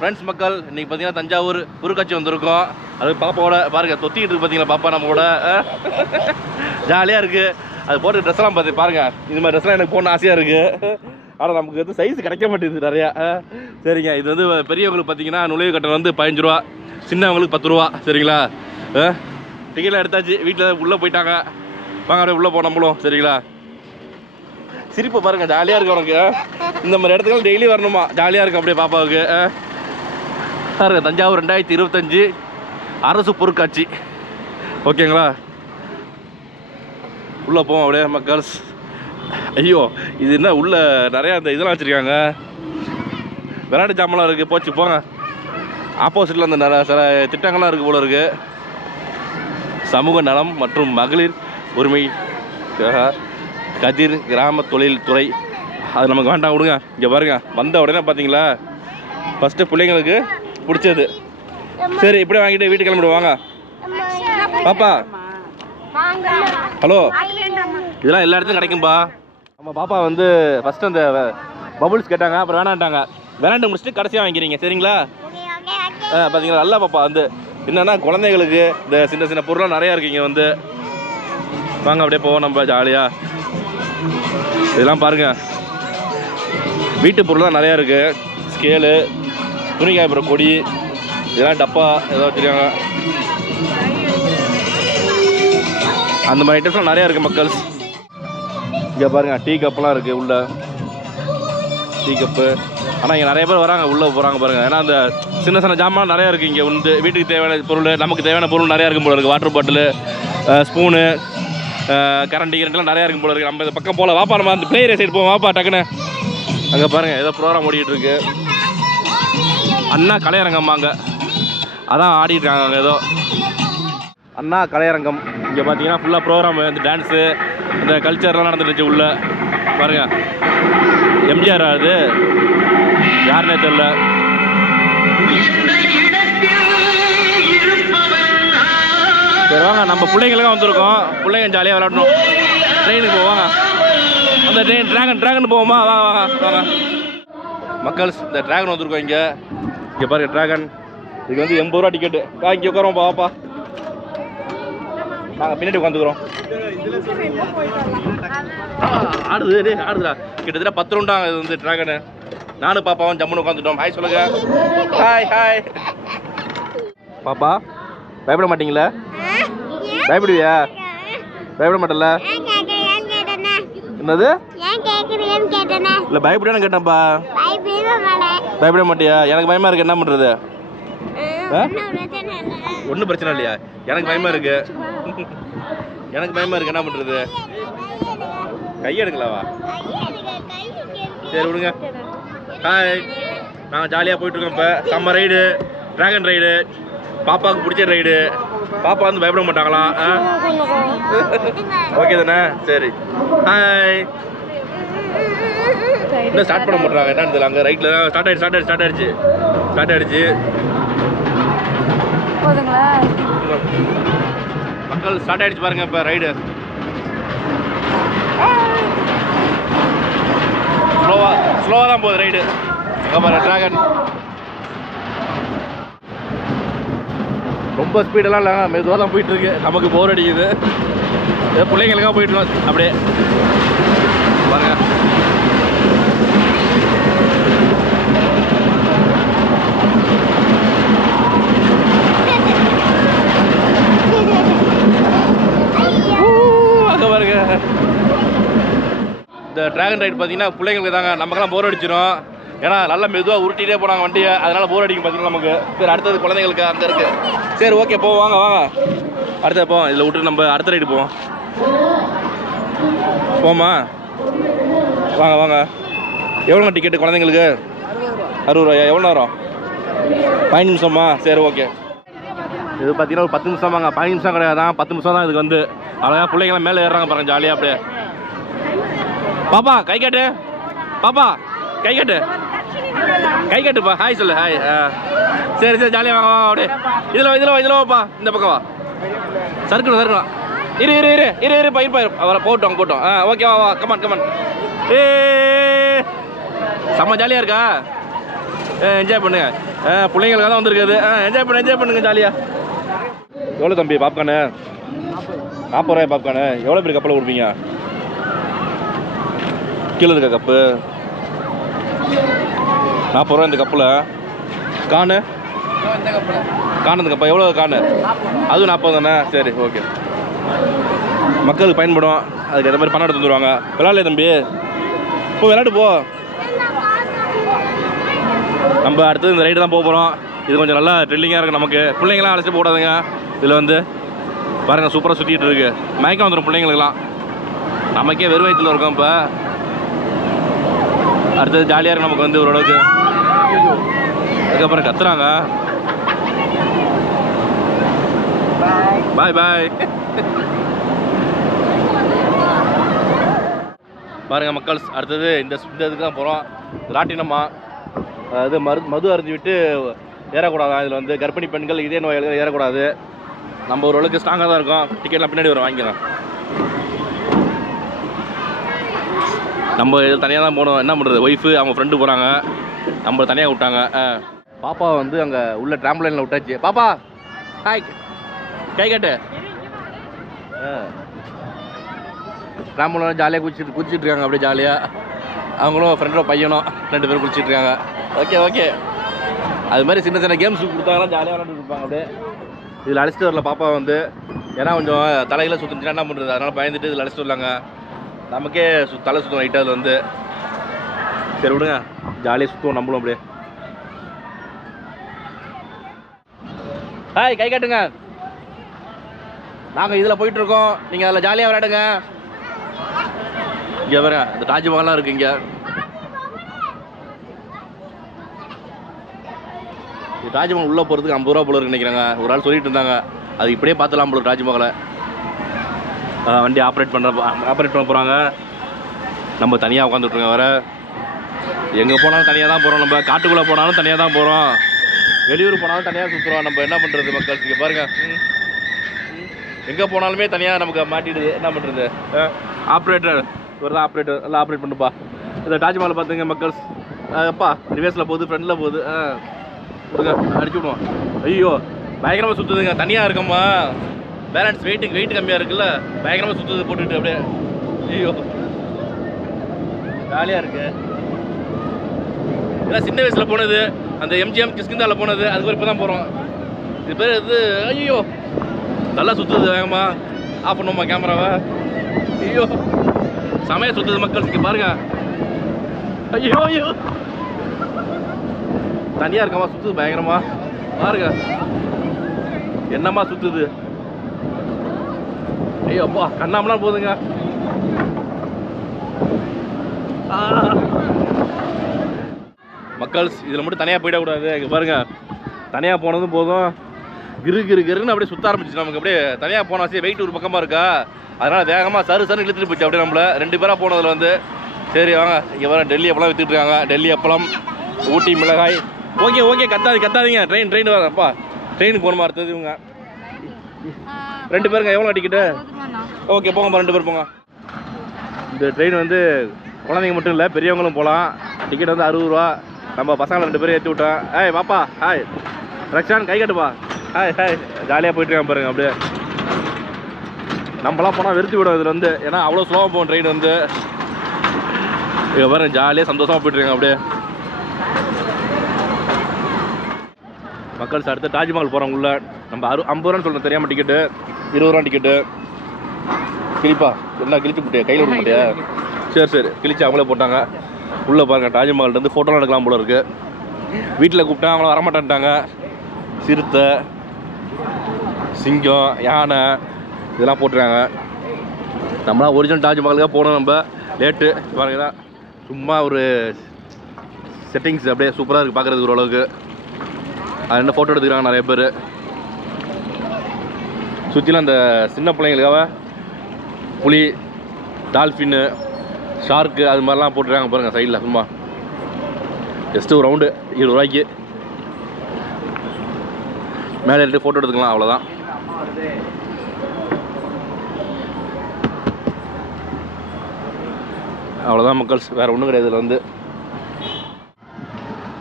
Friends மக்கள் இன்றைக்கி பார்த்தீங்கன்னா தஞ்சாவூர் பொருட்காட்சி வந்திருக்கோம். அது பாப்பாவோட பாருங்கள் தொத்திக்கிட்டு இருக்கு பார்த்தீங்களா பாப்பா நம்மளோட ஜாலியாக இருக்குது. அது போட்டு ட்ரெஸ்லாம் பார்த்து பாருங்கள். இது மாதிரி ட்ரெஸ்லாம் எனக்கு போடணும்னு ஆசையாக இருக்குது. ஆனால் நமக்கு வந்து சைஸ் கிடைக்க மாட்டேங்குது நிறையா. சரிங்க, இது வந்து பெரியவங்களுக்கு பார்த்தீங்கன்னா நுழைவு கட்டணம் வந்து 15 ரூபா, சின்னவங்களுக்கு 10 ரூபா. சரிங்களா? டிக்கெட்லாம் எடுத்தாச்சு, வீட்டில் உள்ளே போயிட்டாங்க. வாங்க அப்படியே உள்ளே போனோம்ளும். சரிங்களா? சிரிப்பு பாருங்கள், ஜாலியாக இருக்கு உனக்கு. இந்த மாதிரி இடத்துக்கு டெய்லி வரணுமா, ஜாலியாக இருக்கும் அப்படியே பாப்பாவுக்கு. பாருங்க, தஞ்சாவூர் 2025 அரசு பொருட்காட்சி. ஓகேங்களா? உள்ளே போவோம் அப்படியே மக்கள்ஸ். ஐயோ, இது என்ன உள்ள நிறையா இந்த இதெல்லாம் வச்சுருக்காங்க, விளையாட்டு ஜாமெல்லாம் இருக்குது. போச்சு போங்க. ஆப்போசிட்டில் அந்த நிறைய சில திட்டங்கள்லாம் இருக்குது போல இருக்குது. சமூக நலம் மற்றும் மகளிர் உரிமை கதிர் கிராம தொழில் துறை. அது நமக்கு வேண்டாம், விடுங்க. இங்கே பாருங்க, வந்த உடனே பார்த்தீங்களா ஃபஸ்ட்டு பிள்ளைங்களுக்கு பிடிச்சது. சரி, இப்படியே வாங்கிட்டு வீட்டுக்கு கிளம்பிடுவாங்க. பாப்பா ஹலோ, இதெல்லாம் எல்லா இடத்துலையும் கிடைக்கும்பா. நம்ம பாப்பா வந்து ஃபஸ்ட்டு அந்த பபுள்ஸ் கேட்டாங்க, அப்புறம் வேணான்ட்டாங்க. விளையாண்டு முடிச்சுட்டு கடைசியாக வாங்கிக்கிறீங்க. சரிங்களா? பார்த்தீங்களா, நல்லா பாப்பா வந்து என்னென்னா குழந்தைகளுக்கு இந்த சின்ன சின்ன பொருளாக நிறையா இருக்குங்க. வந்து வாங்க அப்படியே போவோம் நம்ம ஜாலியாக. இதெல்லாம் பாருங்கள், வீட்டு பொருள்லாம் நிறையா இருக்குது. ஸ்கேலு, துணி காய்ப்புற கொடி, இதெல்லாம் டப்பா ஏதோ வச்சுருக்காங்க. அந்த மாதிரி ஐட்டம்ஸ்லாம் நிறையா இருக்குது மக்கள். இங்கே பாருங்கள், டீ கப்பெல்லாம் இருக்குது உள்ள, டீ கப்பு. ஆனால் இங்கே நிறைய பேர் வராங்க, உள்ளே போகிறாங்க பாருங்கள். ஏன்னா அந்த சின்ன சின்ன ஜாமான் நிறையா இருக்குது இங்கே. வந்து வீட்டுக்கு தேவையான பொருள், நமக்கு தேவையான பொருள் நிறையா இருக்கும் போல இருக்குது. வாட்டர் பாட்டிலு, ஸ்பூனு, கரண்ட்லாம் நிறையா இருக்கும் போல இருக்குது. நம்ம இந்த பக்கம் போகல. வாப்பா, நம்ம அந்த பிளேயர் சைடு போவோம். வாப்பா டக்குன்னு. அங்கே பாருங்கள், ஏதோ ப்ரோக்ராம் ஓடிக்கிட்டு இருக்கு. அண்ணா கலையரங்கம்மா, அங்கே அதான் ஆடிட்டுருக்காங்க அங்கே ஏதோ அண்ணா கலையரங்கம். இங்கே பார்த்தீங்கன்னா ஃபுல்லாக ப்ரோக்ராம், இந்த டான்ஸு, இந்த கல்ச்சர்லாம் நடந்துருச்சு உள்ளே. பாருங்கள், எம்ஜிஆர் அது யாருன்னே தெரியல. சரி வாங்க, நம்ம பிள்ளைங்களுக்காக வந்திருக்கோம். பிள்ளைங்க ஜாலியாக விளையாடணும். ட்ரெயினுக்கு போவாங்க. அந்த ட்ராகன் போவோமா? வாங்க வாங்க வாங்க மக்கள்ஸ். இந்த ட்ராகன் வந்திருக்கோம் இங்கே. இங்கே பாருங்கள் ட்ராகன். இதுக்கு வந்து 80 ரூபா டிக்கெட்டு. இங்கே உட்காரோம் பாப்பா. நாங்கள் பின்னாடி உட்காந்துக்கிறோம். ஆடுது ஆடுதுடா. கிட்டத்தட்ட 10 ரவுண்டாங்க இது வந்து ட்ராகனு. நானும் பாப்பாவும் ஜம்முன்னு உட்காந்துட்டோம். ஹாய் சொல்லுங்க. Hi hi. பாப்பா பயப்பட மாட்டீங்களா? பயப்படுவியா? பயப்பட மாட்டல? என்னது? இல்லை பயப்படான்னு கேட்டேன்ப்பா. பயப்பட மாட்டியா? எனக்கு பயமா இருக்கு. என்ன பண்ணுறது? ஒன்றும் பிரச்சனை இல்லையா? எனக்கு பயமா இருக்கு. எனக்கு பயமா இருக்கு. என்ன பண்ணுறது? கையெடுக்கலாவா? சரி விடுங்க. ஹாய், நாங்கள் ஜாலியாக போயிட்டுருக்கோம். இப்போ செம்ம ரைடு, ட்ராகன் ரைடு. பாப்பாவுக்கு பிடிச்ச ரைடு. பாப்பா வந்து பயப்பட மாட்டாங்களாம். ஓகே தானே? சரி ஹாய். இன்னும் ஸ்டார்ட் பண்ண மாட்டாங்க. என்னன்னு தெரியல. அங்கே ரைட்டில் தான் ஸ்டார்ட் ஆகிடுச்சு. மக்கள் ஸ்டார்ட் ஆகிடுச்சு பாருங்க. இப்போ ரைடு ஸ்லோவாக தான் போகுது ரைடு. அங்கே பாருங்க ட்ராகன். ரொம்ப ஸ்பீடெல்லாம் இல்லைங்க, மெதுவாக தான் போயிட்டுருக்கு. நமக்கு போர் அடிக்குது. பிள்ளைங்களுக்காக போயிட்டுருக்கோம் அப்படியே பாருங்க. அங்கே பாருங்க. இந்த ட்ராகன் ரைடு பார்த்தீங்கன்னா பிள்ளைங்களுக்கு தாங்க. நமக்கெல்லாம் போர் அடிச்சிடும். ஏன்னா நல்லா மெதுவாக உருட்டிகிட்டே போனாங்க வண்டியை. அதனால் போர் அடிக்கும் பார்த்தீங்கன்னா நமக்கு. சரி, அடுத்தது குழந்தைங்களுக்கு அங்கே இருக்குது. சரி ஓகே, போவோம். வாங்க வாங்க அடுத்த போவோம். இதில் விட்டு நம்ம அடுத்த ரைடு போவோம். போமா? வாங்க வாங்க. எவ்வளோங்க டிக்கெட்டு குழந்தைங்களுக்கு? 60 ரூபாயா? எவ்வளோ நேரம்? 15 நிமிஷமா? சரி ஓகே. இது பார்த்தீங்கன்னா ஒரு 10 நிமிஷம் வாங்க. 15 நிமிஷம் கிடையாதான், 10 நிமிஷம் தான் இதுக்கு வந்து. அழகாக பிள்ளைங்களாம் மேலே ஏறுறாங்க பாருங்க, ஜாலியாக அப்படியே. பாப்பா கை காட்டு. பாப்பா கை காட்டு. கட்டுப்பா. ஹாய் சொல்லு. ஹாய். சரி சரி, ஜாலியாக வாங்க வாங்க அப்படியே. இதில் வாப்பா. இந்த பக்கம் வா. சறுக்கணும். இருப்பா அவரை போட்டோம். ஓகே வா கமான். செம்ம ஜாலியாக இருக்கா? என்ஜாய் பண்ணுங்க. பிள்ளைங்களுக்காக தான் வந்திருக்குது. என்ஜாய் பண்ணுங்க ஜாலியாக. எவ்வளோ தம்பி பாப்கார்னு? 40 ரூபாய் பாப்கார்னு. எவ்வளோ பேர் கப்பில் கொடுப்பீங்க? கீழே இருக்க கப்பு 40 ரூபா இந்த கப்பில். காணு இந்த கப்பா எவ்வளோ காணு? அதுவும் 40 தானே? சரி ஓகே. மக்களுக்கு பயன்படும், அதுக்கு ஏற்ற மாதிரி பணம் எடுத்து வந்துடுவாங்க. விளாட்லையே தம்பி, இப்போ விளையாட்டு போ. நம்ம அடுத்தது இந்த ரைடு தான் போக போகிறோம். இது கொஞ்சம் நல்லா த்ரில்லிங்காக இருக்குது நமக்கு. பிள்ளைங்களாம் அழைச்சிட்டு போடாதுங்க. இதில் வந்து பாருங்கள் சூப்பராக சுற்றிட்டு இருக்கு. மயக்கம் வந்துடும் பிள்ளைங்களுக்கெல்லாம். நமக்கே வெறும் வயிற்றில் இருக்கோம். இப்போ அடுத்தது ஜாலியாக இருக்கும் நமக்கு வந்து ஓரளவுக்கு. அதுக்கப்புறம் கத்துறாங்க. பாய் பாய். பாருங்கள் மக்கள், அடுத்தது இந்த இதுக்கு தான் போகிறோம். ராட்டினம்மா அது மது அருந்தி விட்டு ஏறக்கூடாது. இதில் வந்து கர்ப்பிணி பெண்கள், இதே நோயாளிகள் ஏறக்கூடாது. நம்ம ஓரளவுக்கு ஸ்ட்ராங்காக தான் இருக்கோம். டிக்கெட்லாம் பின்னாடி வரும், வாங்கிக்கலாம். நம்ம இதில் தனியாக தான் போகணும். என்ன பண்ணுறது, ஒய்ஃபு அவங்க ஃப்ரெண்டு போகிறாங்க, நம்ம தனியாக விட்டாங்க. பாப்பா வந்து அங்கே உள்ள ட்ராம்பலைனில் விட்டாச்சு. பாப்பா ஹாய், கை கட்டு. ட்ராம்பலைன் ஜாலியாக குதிச்சிட்டு இருக்காங்க. அப்படியே ஜாலியாக அவங்களும் ஃப்ரெண்டோட பையனும் 2 பேரும் குளிச்சிட்டு இருக்காங்க. ஓகே. அது மாதிரி சின்ன சின்ன கேம்ஸ் கொடுத்தாங்கன்னா ஜாலியாக விளாண்டுட்டு இருப்பாங்க. அப்படியே இதில் அழைச்சிட்டு வரல பாப்பா வந்து, ஏன்னா கொஞ்சம் தலையில சுற்றுச்சுன்னா என்ன பண்ணுறது, அதனால் பயந்துட்டு இதில் அழைச்சிட்டு வரலாங்க. நமக்கே தலை சுத்தம் ரைட்டாக அதில் வந்து. சரி விடுங்க, ஜாலியாக சுற்றுவோம் நம்மளும். அப்படியே ஹாய், கை காட்டுங்க. நாங்கள் இதில் போயிட்டுருக்கோம், நீங்கள் அதில் ஜாலியாக விளையாடுங்க. இங்கே வேற இந்த தாஜ்மஹால்லாம் இருக்குது. இங்கே தாஜ்மஹால் உள்ளே போகிறதுக்கு 50 ரூபா போல இருக்குன்னு நினைக்கிறாங்க. ஒரு ஆள் சொல்லிட்டு இருந்தாங்க. அது இப்படியே பார்த்துலாம் போல தாஜ்மஹாலை. வண்டி ஆப்ரேட் பண்ண போகிறாங்க. நம்ம தனியாக உட்காந்துட்ருக்கோம். வேறு எங்கே போனாலும் தனியாக தான் போகிறோம். நம்ம காட்டுக்குள்ளே போனாலும் தனியாக தான் போகிறோம். வெளியூர் போனாலும் தனியாக சுற்றுறோம். நம்ம என்ன பண்ணுறது மக்கள், இங்கே பாருங்கள். எங்கே போனாலுமே தனியாக நமக்கு மாட்டிடுது. என்ன பண்ணுறது, ஆப்ரேட்டர் ஒரு தான் ஆப்ரேட்டர் எல்லாம் ஆப்ரேட் பண்ணுப்பா. இந்த தாஜ்மஹால் பார்த்துங்க மக்கள். அப்பா ரிவேர்ஸில் போகுது, ஃப்ரண்டில் போகுது. கொடுங்க, அடிச்சு விடுவோம். ஐயோ பயங்கரமாக சுற்றுதுங்க. தனியாக இருக்கம்மா, பேலன்ஸ் வெயிட் கம்மியாக இருக்குல்ல, பயங்கரமாக சுற்றுது போட்டுக்கிட்டு. அப்படியே ஐயோ ஜாலியாக இருக்கு. ஏன்னா சின்ன வயசில் போனது, அந்த எம்ஜிஎம் கிஷ்கிந்தாவில் போனது, அதுக்கு இப்போ தான் போகிறோம். இது பேர் இது. ஐயோ நல்லா சுற்றுது வேகமா. ஆஃப் பண்ணுவோமா கேமராவை? ஐயோ சமையல் சுற்றுது மக்கள். இங்கே பாருங்க. ஐயோ தனியாக இருக்கமா, சுற்றுது பயங்கரமா. பாருங்க என்னம்மா சுற்றுது. ஐயோ அப்பா கண்ணாமலாம் போகுதுங்க. மக்கள்ஸ் இதில் மட்டும் தனியாக போயிடக்கூடாது. இங்கே பாருங்க, தனியாக போனதும் போதும் கிருன்னு அப்படியே சுற்ற ஆரம்பிச்சு. நமக்கு அப்படியே தனியாக போனாச்சு, வெயிட் ஒரு பக்கமாக இருக்கா, அதனால் வேகமாக சரு இழுத்துட்டு போச்சு. அப்படியே நம்மளை 2 பேராக போனதில் வந்து. சரி வாங்க, இங்கே வர டெல்லி அப்பளம் விற்றுட்டு இருக்காங்க. டெல்லி அப்பளம், ஊட்டி மிளகாய். ஓகே கத்தாதீங்க. ட்ரெயின் வரப்பா, ட்ரெயினுக்கு போகணுமா? அடுத்தது இவங்க 2 பேருங்க. எவ்வளோ டிக்கெட்டு? ஓகே போங்கப்பா, 2 பேர் போங்க. இந்த ட்ரெயின் வந்து குழந்தைங்க மட்டும் இல்லை, பெரியவங்களும் போகலாம். டிக்கெட் வந்து 60 ரூபா. நம்ம பசங்களை 2 பேரும் ஏற்றி விட்டோம். ஏய் பாப்பா ஹாய். ரக்ஷான் கை கட்டுப்பா. ஹாய் ஜாலியாக போயிட்டுருக்கான் பாருங்க. அப்படியே நம்மளாம் போனால் வெறுத்து விடும் இதில் வந்து, ஏன்னா அவ்வளோ ஸ்லோவாக போகும் ட்ரெயின் வந்து. இங்கே பாருங்க ஜாலியாக சந்தோஷமாக போயிட்டுருக்காங்க. அப்படியே மக்கள் அடுத்து தாஜ்மஹால் போகிறவங்கள நம்ம 50 ரூபான்னு சொல்கிறோம் தெரியாமல். டிக்கெட்டு 20 ரூபா டிக்கெட்டு. கிழிப்பா என்ன கிழிச்சு போட்டியா, கையில் விட மாட்டியா? சரி கிழிச்சு அவங்களே போட்டாங்க. உள்ளே பாருங்கள், தாஜ்மஹால்லேருந்து ஃபோட்டோலாம் எடுக்கலாம் போல இருக்குது. வீட்டில் கூப்பிட்டா அவங்கள வரமாட்டேன்ட்டாங்க. சிறுத்தை, சிங்கம், யானை இதெல்லாம் போட்டுருக்காங்க. நம்மளாம் ஒரிஜினல் தாஜ்மஹாலுக்காக போனோம். நம்ம லேட்டு பாருங்க தான், சும்மா ஒரு செட்டிங்ஸ் அப்படியே சூப்பராக இருக்குது பார்க்குறதுக்கு ஓரளவுக்கு. அது என்ன ஃபோட்டோ எடுத்துக்கிறாங்க நிறைய பேர். சுற்றிலும் அந்த சின்ன பிள்ளைங்களுக்காக புலி, டால்ஃபின்னு, ஷார்க்கு அது மாதிரிலாம் போட்டுருக்காங்க பாருங்கள் சைடில். சும்மா ஜஸ்ட்டு ஒரு ரவுண்டு 20 ரூபாய்க்கு மேலே எடுத்து ஃபோட்டோ எடுத்துக்கலாம், அவ்வளோதான். அவ்வளோதான் மக்கள்ஸ், வேறு ஒன்றும் கிடையாது இதில் வந்து.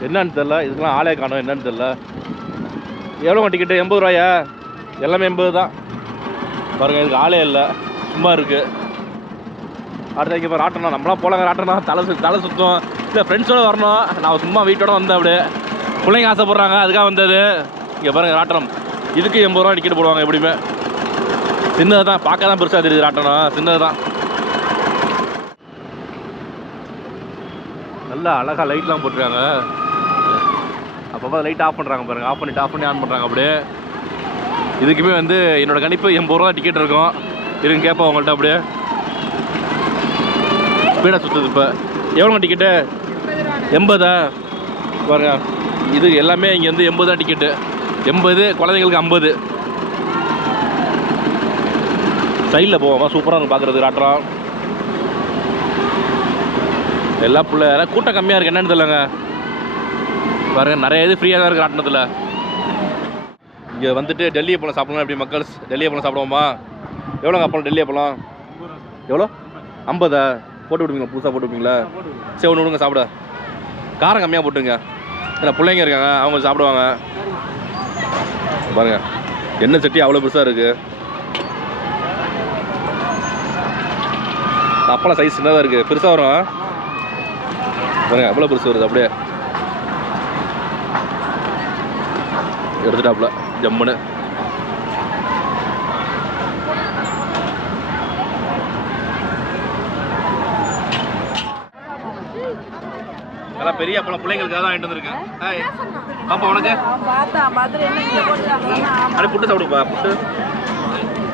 என்னன்னு தெரில, இதுக்கெல்லாம் ஆளே காணும். என்னன்னு தெரில. எவ்வளோங்க டிக்கெட்டு? 80 ரூபாயா? எல்லாமே 80 தான் பாருங்கள். இதுக்கு ஆளே இல்லை, சும்மா இருக்குது. அடுத்த இங்கே இப்போ ராட்டணும், நம்மளாம் போலாங்க. ராட்டணும் தலை சுத்தம். இல்லை ஃப்ரெண்ட்ஸோடு வரணும். நான் சும்மா வீட்டோட வந்தேன். அப்படியே பிள்ளைங்க ஆசைப்பட்றாங்க, அதுக்காக வந்தது. இங்கே பாருங்கள் ராட்டனம். இதுக்கு 80 ரூபா டிக்கெட் போடுவாங்க எப்படியுமே. சின்னது தான், பார்க்க தான் பெருசாக தெரியுது. ராட்டனம் சின்னது தான். நல்லா அழகாக லைட்லாம் போட்டுருக்காங்க. அப்பப்போ லைட் ஆஃப் பண்ணுறாங்க பாருங்கள். ஆஃப் பண்ணி ஆன் பண்ணுறாங்க. அப்படியே இதுக்குமே வந்து என்னோடய கணிப்பு 80 ரூபா டிக்கெட் இருக்கும். இருங்க கேட்போம் அவங்கள்ட்ட. அப்படியே ஸ்பீடாக சுற்றுது. இப்போ எவ்வளோங்க டிக்கெட்டு? 80 பாருங்க. இது எல்லாமே இங்கே வந்து 80 தான் டிக்கெட்டு. 80, குழந்தைங்களுக்கு 50. சைடில் போவோம், சூப்பராக இருக்கும் பார்க்குறது. ராட்டுறோம் எல்லா பிள்ளை கூட்டம் கம்மியாக இருக்குது. என்னென்னு தெரியலங்க பாருங்கள். நிறைய இது ஃப்ரீயாக தான் இருக்குது ராட்டினத்தில். இங்கே வந்துட்டு டெல்லி அப்பளம் சாப்பிடணும். எப்படி மக்கள்ஸ் டெல்லி அப்பளம் சாப்பிடுவோமா? எவ்வளோங்க அப்பளம்? டெல்லி அப்பளம் எவ்வளோ? 50 போட்டு விடுவீங்களா? புதுசாக போட்டு விடுவீங்களா? சரி ஒன்று விடுங்க சாப்பிட. காரம் கம்மியாக போட்டுங்க. ஏன்னா பிள்ளைங்க இருக்காங்க, அவங்க சாப்பிடுவாங்க. பாருங்கள் எண்ணெய் சட்டி அவ்வளோ பெருசாக இருக்குது. அப்பளம் சைஸ் சின்னதாக இருக்குது, பெருசாக வரும் பாருங்க. எவ்வளோ பெருசு வருது. அப்படியே எடுத்துட்டாப்புல ஜம்முன்னு. நல்லா பெரிய அப்பளம் பிள்ளைங்களுக்காக தான் வாங்கிட்டு வந்துருக்கேன். பாப்பா உனக்கு அப்படியே புட்டு சாப்பிடுப்பா. புட்டு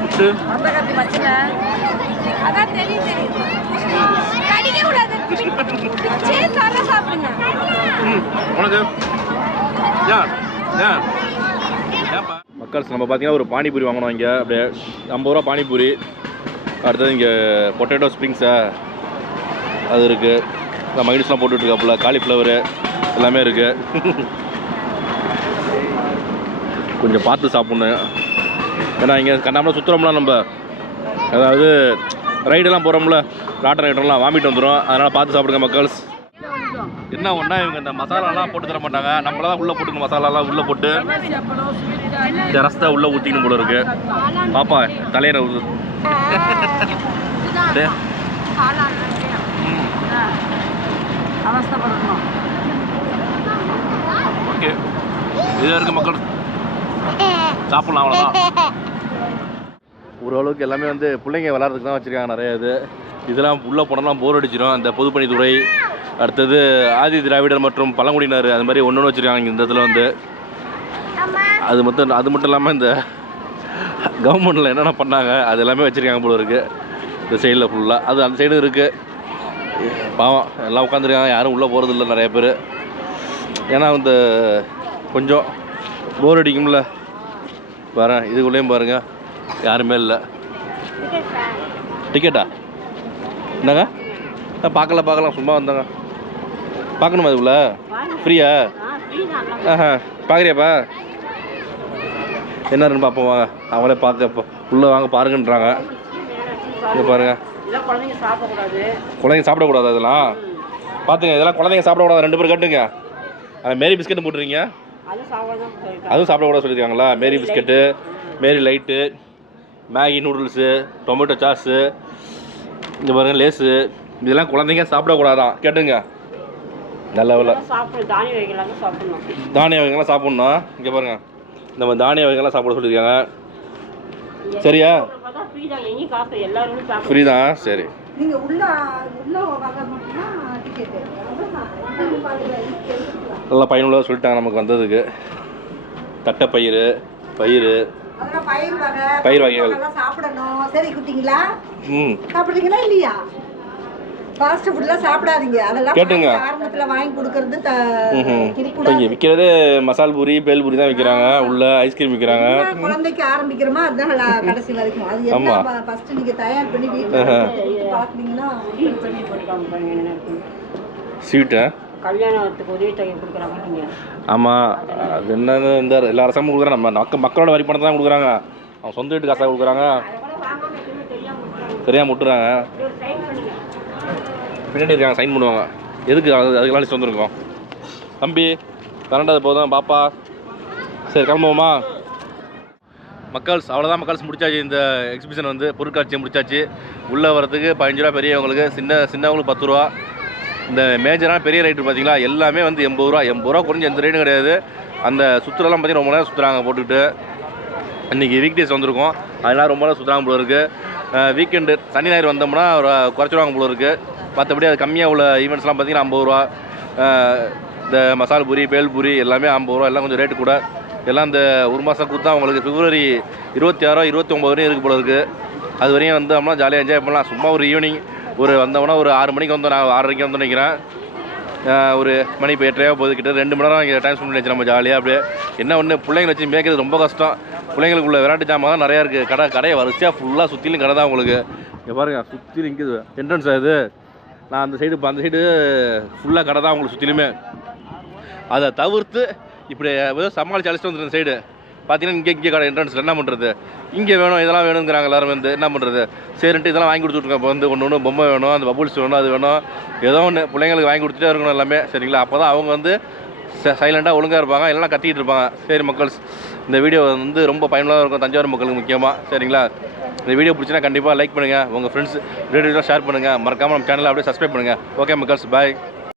புட்டு உனக்கு மக்கள்ஸ் நம்ம பார்த்தீங்கன்னா ஒரு பானிபூரி வாங்கணும் இங்கே. அப்படியே 50 ரூபா பானிபூரி. அடுத்தது இங்கே பொட்டேட்டோ ஸ்ப்ரிங்ஸா அது இருக்குது. இந்த மைனஸ்லாம் போட்டுட்ருக்காப்புல. காலிஃப்ளவரு எல்லாமே இருக்குது. கொஞ்சம் பார்த்து சாப்பிட்ணும். ஏன்னா இங்கே கண்ணாமல் சுற்றுறோம்ல நம்ம, அதாவது ரைடெல்லாம் போகிறோம்ல, ராட்டர் ரைடர்லாம் வாமிட்டு வந்துடும். அதனால் பார்த்து சாப்பிடுங்க மக்கள்ஸ். என்ன ஒன்றா இவங்க இந்த மசாலாலாம் போட்டு தர மாட்டாங்க. நம்மள தான் உள்ளே போட்டுக்கணும். மசாலாலாம் உள்ளே போட்டு இந்த ரசத்தை உள்ளே ஊற்றிக்கணும் போல இருக்கு. பாப்பா தலையில ஓகே. இது இருக்குது மக்கள், சாப்பிடலாம் அவ்வளோதான். ஓரளவுக்கு எல்லாமே வந்து பிள்ளைங்க விளாட்றதுக்கு தான் வச்சுருக்காங்க நிறைய. இதெல்லாம் உள்ளே போனோம்னா போர் அடிச்சிடும். அந்த பொதுப்பணித்துறை, அடுத்தது ஆதி திராவிடர் மற்றும் பழங்குடியினர், அது மாதிரி ஒன்று வச்சுருக்காங்க இந்த இடத்துல வந்து. அது மட்டும் இல்லாமல் இந்த கவர்மெண்ட்டில் என்னென்ன பண்ணாங்க அது எல்லாமே வச்சுருக்காங்க போல இருக்குது இந்த சைடில் ஃபுல்லாக. அது அந்த சைடும் இருக்குது. பாவம் எல்லாம் உட்காந்துருக்காங்க, யாரும் உள்ளே போகிறது இல்லை நிறைய பேர். ஏன்னா இந்த கொஞ்சம் போர் அடிக்கும்ல. வரேன் இதுக்குள்ளேயும் பாருங்கள் யாருமே இல்லை. டிக்கெட்டா என்னங்க? பார்க்கலாம் சும்மா வந்தாங்க. பார்க்கணுமா அதுக்குள்ள? ஃப்ரீயா? பார்க்குறியாப்பா? என்ன இருக்குன்னு பார்ப்போம் வாங்க. அவங்களே பார்க்க உள்ளே வாங்க பாருங்கன்றாங்க. இங்கே பாருங்கள். குழந்தைங்க சாப்பிடக்கூடாது அதெல்லாம். பார்த்துங்க, இதெல்லாம் குழந்தைங்க சாப்பிடக்கூடாது. 2 பேர் கட்டுங்க. மேரி பிஸ்கெட்டு போட்டுறீங்க, அதுவும் சாப்பிடக்கூடாது சொல்லியிருக்காங்களா? Marie biscuit, Marie light, Maggi noodles, tomato sauce, இங்கே பாருங்கள் லேஸு, இதெல்லாம் குழந்தைங்க சாப்பிடக்கூடாதான் கேட்டுங்க. நல்ல வேலை. தானிய வகைகள்லாம் சாப்பிட்ணும். இங்கே பாருங்கள் இந்த மாதிரி தானிய வகைகள்லாம் சாப்பிட சொல்லியிருக்காங்க. சரியா? ஃப்ரீ தான். சரி. நல்லா பயனுள்ளதாக சொல்லிட்டாங்க நமக்கு வந்ததுக்கு. தட்டைப்பயிறு, பயிர் வகைகள் சாப்பிடணும். சரி குட்டிங்களா? சாப்பிடுறீங்களா இல்லையா? ஃபாஸ்ட் ஃபுட்லாம் சாப்பிடாதீங்க. அதெல்லாம் கேட்டுங்க. ஆரம்பத்தில் வாங்கி கொடுக்கறது இங்கே விற்கிறது மசால் பூரி, பேல் பூரி தான் விற்கிறாங்க. உள்ள ஐஸ்கிரீம் விற்கிறாங்க. குழந்தைக்கு ஆரம்பிக்கிறோமா அதுதான் கடைசி வரைக்கும். அது எல்லாம் ஃபர்ஸ்ட் நீங்கள் தயார் பண்ணி வீட்டில் பார்க்குறீங்கன்னா ஸ்வீட்டா கல்யாணத்துக்கு உதவி தொகை கொடுக்குறாங்க. ஆமாம், அது என்னது இந்த எல்லா அரசாங்கமும் கொடுக்குறாங்க. நம்ம மக்களோட வரி பணத்தை தான் கொடுக்குறாங்க. அவன் சொந்த வீட்டு காசாக கொடுக்குறாங்க. தெரியாமல் விட்டுறாங்க. பின்னாடி இருக்காங்க, சைன் பண்ணுவாங்க. எதுக்கு அதுக்கெல்லாம் லிஸ்ட் வந்துருக்கோம். தம்பி கரண்டது போதும் பாப்பா. சரி கிளம்புவோமா மக்கள்ஸ்? அவ்வளோதான் மக்கள்ஸ், முடிச்சாச்சு. இந்த எக்ஸிபிஷன் வந்து பொருட்காட்சியை முடிச்சாச்சு. உள்ளே வரதுக்கு 15 ரூபா பெரியவங்களுக்கு, சின்னவங்களுக்கு 10 ரூபா. இந்த மேஜரான பெரிய ரைட்டு பார்த்தீங்களா எல்லாமே வந்து 80 ரூபா. 80 ரூபா குறைஞ்சி எந்த ரேட்டும் கிடையாது. அந்த சுற்றுலாம் பார்த்தீங்கன்னா ரொம்ப நேரம் சுற்றுறாங்க போட்டுக்கிட்டு. இன்றைக்கி வீக் டேஸ் வந்திருக்கோம், அதெல்லாம் ரொம்ப நேரம் சுற்றுறாங்க போல இருக்குது. வீக்கெண்டு சனி ஞாயிறு வந்தோம்னா ஒரு குறைச்சிடுவாங்க போல இருக்குது. மற்றபடி அது கம்மியாக உள்ள ஈவெண்ட்ஸ்லாம் பார்த்தீங்கன்னா 50 ரூபா. இந்த மசால் பூரி, பேல்பூரி எல்லாமே 50 ரூபா. எல்லாம் கொஞ்சம் ரேட்டு கூட. எல்லாம் இந்த ஒரு மாதம் கூத்தா உங்களுக்கு பிப்ரவரி 26, 29 வரையும் இருக்குது போல இருக்குது. அது வரையும் வந்து நம்மளாம் ஜாலியாக என்ஜாய் பண்ணலாம். சும்மா ஒரு ஈவினிங் வந்தோம்னா ஒரு 6 மணிக்கு வந்தோம். நான் 6:30 வந்து நினைக்கிறேன். ஒரு மணி இப்போ 8:30 போகுது. கிட்ட 2 மணி நேரம் இங்கே டைம் ஸ்பெண்ட் பண்ணி நம்ம ஜாலியாக. அப்படியே என்ன ஒன்று, பிள்ளைங்களை வச்சு மேய்க்கிறது ரொம்ப கஷ்டம். பிள்ளைங்களுக்குள்ள விளையாட்டு ஜாமான் தான் நிறையா இருக்குது. கடையை வரிசையாக ஃபுல்லாக சுற்றிலும் கடை தான் உங்களுக்கு. இங்கே பாருங்கள், சுற்றிலும் இங்கே என்ட்ரன்ஸ் ஆகுது. நான் அந்த சைடு ஃபுல்லாக கடை தான் உங்களுக்கு சுற்றிலுமே. அதை தவிர்த்து இப்படி சமாளித்து அழைச்சிட்டு வந்துருந்த சைடு பார்த்தீங்கன்னா இங்கே கடை என்ட்ரன்ஸில் என்ன பண்ணுறது, இங்கே வேணும் இதெல்லாம் வேணுங்கிறாங்க எல்லாரும். வந்து என்ன பண்ணுறது, சரின்ட்டு இதெல்லாம் வாங்கி கொடுத்துட்ருக்கோம். இப்போ வந்து ஒன்று பொம்மை வேணும், அந்த பபுள்ஸ் வேணும், அது வேணும், ஏதோ ஒன்று பிள்ளைங்களுக்கு வாங்கி கொடுத்துட்டே இருக்கணும் எல்லாமே. சரிங்களா? அப்போ தான் அவங்க வந்து சைலண்டாக ஒழுங்காக இருப்பாங்க, எல்லாம் கத்திக்கிட்டு இருப்பாங்க. சரி மக்கள்ஸ், இந்த வீடியோ வந்து ரொம்ப பயனுள்ளதாக இருக்கும் தஞ்சாவூர் மக்களுக்கு முக்கியமாக. சரிங்களா? இந்த வீடியோ பிடிச்சினா கண்டிப்பாக லைக் பண்ணுங்கள், உங்கள் ஃப்ரெண்ட்ஸ் ரிலேட்டிவ்லாம் ஷேர் பண்ணுங்கள். மறக்காமல் நம்ம சேனலை அப்படியே சப்ஸ்கிரைப் பண்ணுங்கள். ஓகே மக்கள்ஸ், பாய்.